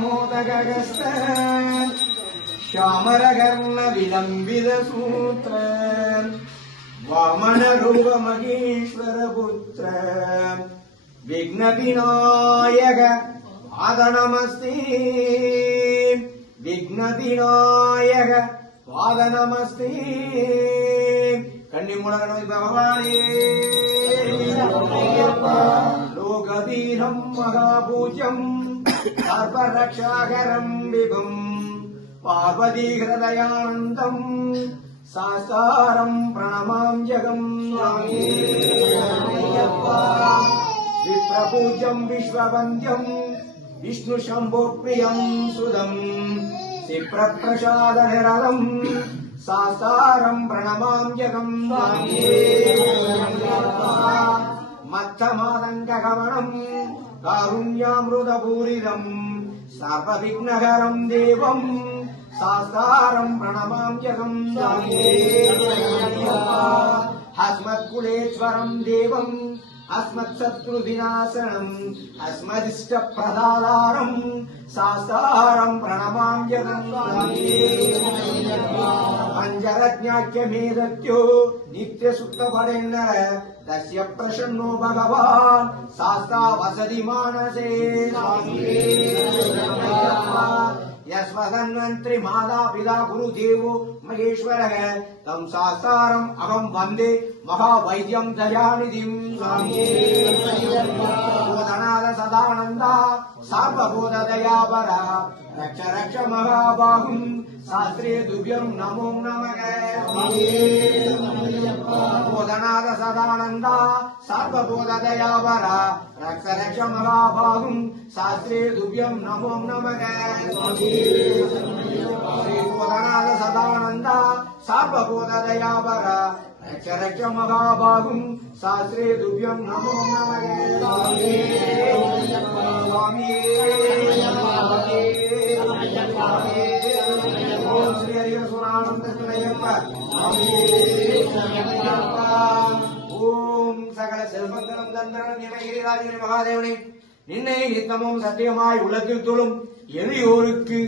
मोदगस्त श्यामरकर्ण विलंबित सूत्र वामन रूप महेश्वर पुत्र विघ्न विनायक पाद नमस्ते विघ्न विनायक पाद नमस्ते कन्निमुलगणपति भगवाने लोकवीरं महापूज्यं सर्वरक्षाकरं विभुं पार्वती हृदयानन्दं सास्तारं प्रणमाम्यहं विप्रपूज्यं विश्ववन्द्यं विष्णुशम्भुप्रियं सुदं शिप्रप्रसादनिरतं सास्तारं प्रणमाम्यहं मत्तमादङ्गगमनं कारुण्यामृतपूरितं सर्वविघ्नहरं देवं सास्तारं प्रणमाम्यहं अस्मत्कुलेश्वरं देवं अस्मत्शत्रुविनाशनम् अस्मदिष्टप्रदातारं सास्तारं प्रणमाम्यहं पञ्चरत्नाख्यमेदत्यो नित्यसुप्तपरेण्यर तस्य प्रसन्नो भगवान् शास्ता वसति मानसे यस्मदन्वन्त्री माता पिता गुरुदेवो महेश्वरः तं शास्तारम् अहं वन्दे महावैद्यं दयानिधिं बोधनाद सदानन्दा सार्वभूतदयावर रक्ष रक्ष महाबाहुं शास्त्रे तुभ्यं नमो नमः बोधनाद सदानन्दा सार्वभूतदयावर रक्ष रक्ष महाबाहुं शास्त्रे तुभ्यं नमो नमः बोधनाद सदानन्दा सार्वभूतदयावर रक्ष रक्ष महाबाहुं शास्त्रे तुभ्यं नमो नमः स्वामी ओम श्री हरिहरसुरानंदयप्पा ओम सकल செல்வங்களும் தந்திரன் நிலையிராஜனே மகாதேவனே நின்னை நித்தமும் சத்தியமாய் உலகில் தொழும் எளியோருக்கு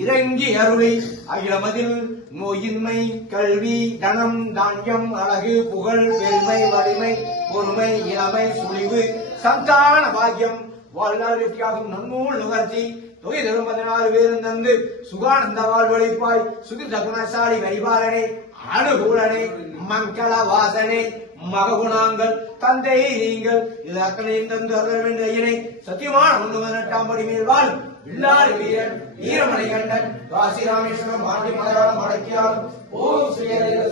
இறங்கி அருளை அகிலமதில் நோயின்மை கல்வி தனம் தானியம் அழகு புகழ் பெருமை வலிமை பொறுமை இளமை சுழிவு சந்தான பாக்கியம் வாழ்நாள் வெற்றியாகும் நன்னூல் நுகர்ச்சி தொகை தரும் 16 பேரும் தந்து சுகானந்த வாழ்வழிப்பாய் சுகித குணசாலி வரிபாலனே அனுகூலனே மங்கள வாசனே மககுணாங்கள் தந்தை நீங்கள் இது அத்தனையும் தந்து அருள் வேண்டிய ஐயனை சத்தியமான 18 படி மேல் வாழ் வில்லாரி வீரன் வீரமணி கண்டன் காசி ராமேஸ்வரம் பாண்டி மலையாளம் அடக்கியால் ஓம் ஸ்ரீ ஹரிஹர